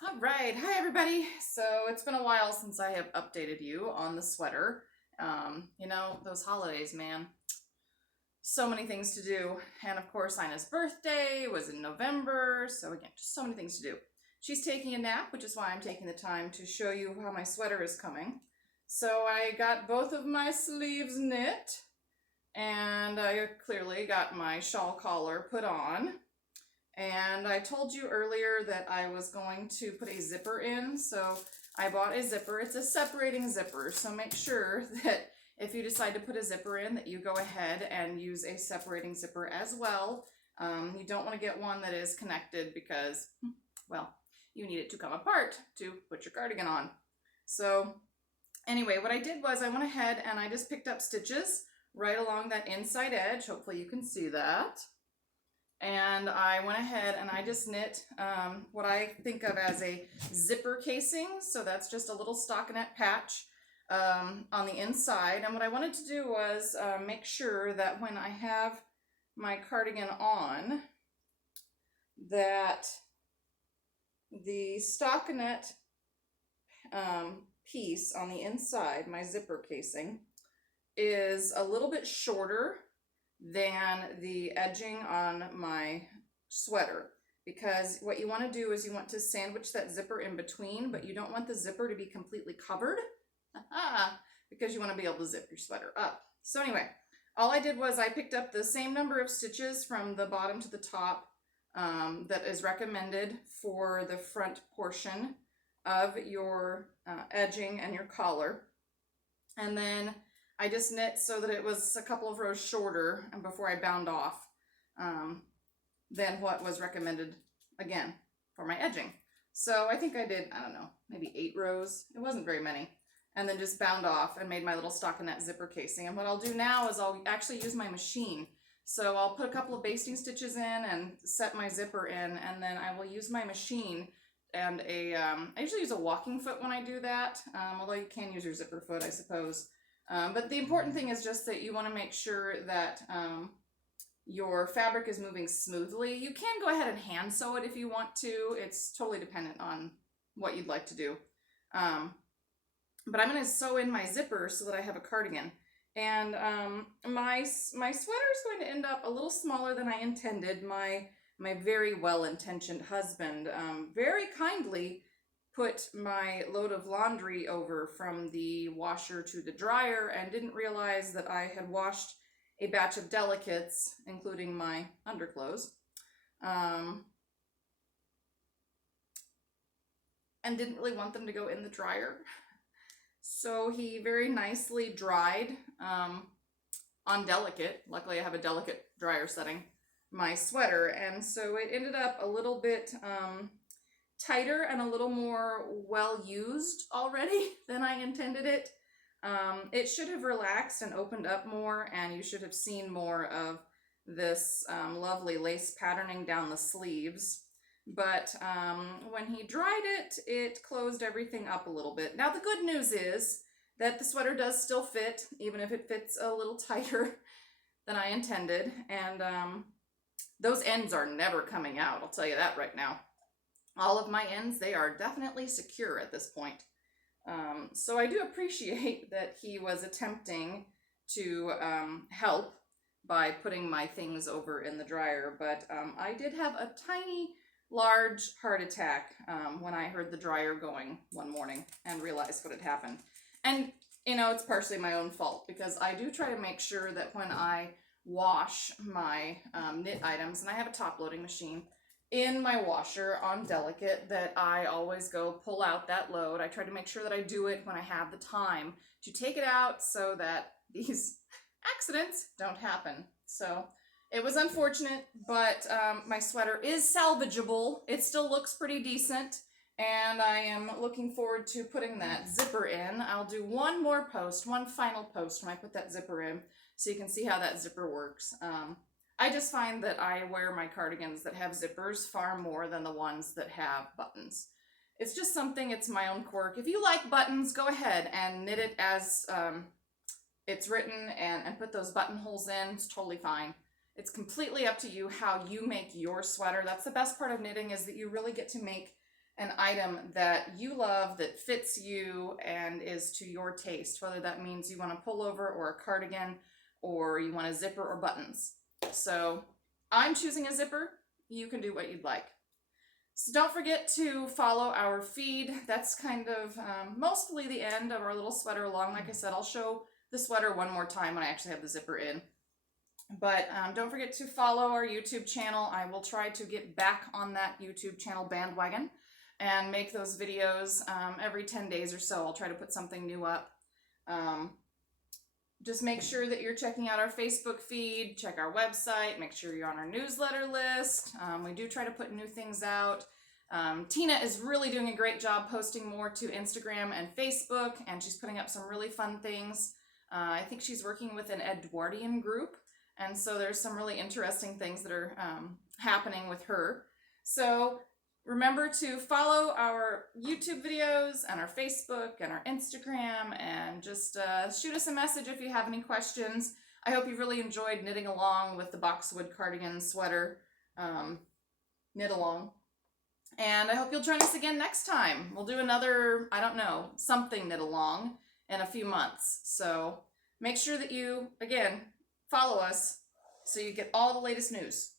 All right, hi everybody. So it's been a while since I have updated you on the sweater. Those holidays, man. So many things to do. And of course, Ina's birthday was in November. So again, just so many things to do. She's taking a nap, which is why I'm taking the time to show you how my sweater is coming. So I got both of my sleeves knit, and I clearly got my shawl collar put on. And I told you earlier that I was going to put a zipper in, so I bought a zipper. It's a separating zipper, so make sure that if you decide to put a zipper in, that you go ahead and use a separating zipper as well. You don't want to get one that is connected because, well, you need it to come apart to put your cardigan on. So anyway, what I did was I went ahead and I just picked up stitches right along that inside edge. Hopefully you can see that. And I went ahead and I just knit what I think of as a zipper casing. So that's just a little stockinette patch on the inside. And what I wanted to do was make sure that when I have my cardigan on, that the stockinette piece on the inside, my zipper casing, is a little bit shorter than the edging on my sweater, because what you want to do is you want to sandwich that zipper in between, but you don't want the zipper to be completely covered because you want to be able to zip your sweater up. So anyway, all I did was I picked up the same number of stitches from the bottom to the top that is recommended for the front portion of your edging and your collar, and then I just knit so that it was a couple of rows shorter and before I bound off than what was recommended, again, for my edging. So I think I did, I don't know, maybe 8 rows. It wasn't very many. And then just bound off and made my little stockinette zipper casing. And what I'll do now is I'll actually use my machine. So I'll put a couple of basting stitches in and set my zipper in, and then I will use my machine and I usually use a walking foot when I do that, although you can use your zipper foot, I suppose. But the important thing is just that you want to make sure that your fabric is moving smoothly. You can go ahead and hand sew it if you want to. It's totally dependent on what you'd like to do. But I'm going to sew in my zipper so that I have a cardigan. And my sweater is going to end up a little smaller than I intended. My very well-intentioned husband very kindly put my load of laundry over from the washer to the dryer and didn't realize that I had washed a batch of delicates, including my underclothes, and didn't really want them to go in the dryer. So he very nicely dried on delicate. Luckily I have a delicate dryer setting, my sweater, and so it ended up a little bit tighter and a little more well used already than I intended it. It should have relaxed and opened up more, and you should have seen more of this lovely lace patterning down the sleeves. But when he dried it, it closed everything up a little bit. Now the good news is that the sweater does still fit, even if it fits a little tighter than I intended. And those ends are never coming out, I'll tell you that right now. All of my ends, they are definitely secure at this point. So I do appreciate that he was attempting to help by putting my things over in the dryer, but I did have a tiny, large heart attack when I heard the dryer going one morning and realized what had happened. And, you know, it's partially my own fault because I do try to make sure that when I wash my knit items, and I have a top-loading machine, in my washer on delicate, that I always go pull out that load. I try to make sure that I do it when I have the time to take it out so that these accidents don't happen. So it was unfortunate, but my sweater is salvageable. It still looks pretty decent, and I am looking forward to putting that zipper in. I'll do one more post, one final post when I put that zipper in, so you can see how that zipper works. I just find that I wear my cardigans that have zippers far more than the ones that have buttons. It's just something, it's my own quirk. If you like buttons, go ahead and knit it as it's written and put those buttonholes in. It's totally fine. It's completely up to you how you make your sweater. That's the best part of knitting, is that you really get to make an item that you love, that fits you and is to your taste, whether that means you want a pullover or a cardigan, or you want a zipper or buttons. So I'm choosing a zipper. You can do what you'd like. So don't forget to follow our feed. That's kind of mostly the end of our little sweater along. Like I said, I'll show the sweater one more time when I actually have the zipper in. But don't forget to follow our YouTube channel. I will try to get back on that YouTube channel bandwagon and make those videos every 10 days or so. I'll try to put something new up. Just make sure that you're checking out our Facebook feed, check our website, make sure you're on our newsletter list. We do try to put new things out. Tina is really doing a great job posting more to Instagram and Facebook, and she's putting up some really fun things. I think she's working with an Edwardian group, and so there's some really interesting things that are happening with her. So remember to follow our YouTube videos and our Facebook and our Instagram, and just shoot us a message if you have any questions. I hope you really enjoyed knitting along with the Boxwood Cardigan sweater knit along. And I hope you'll join us again next time. We'll do another, I don't know, something knit along in a few months. So make sure that you, again, follow us so you get all the latest news.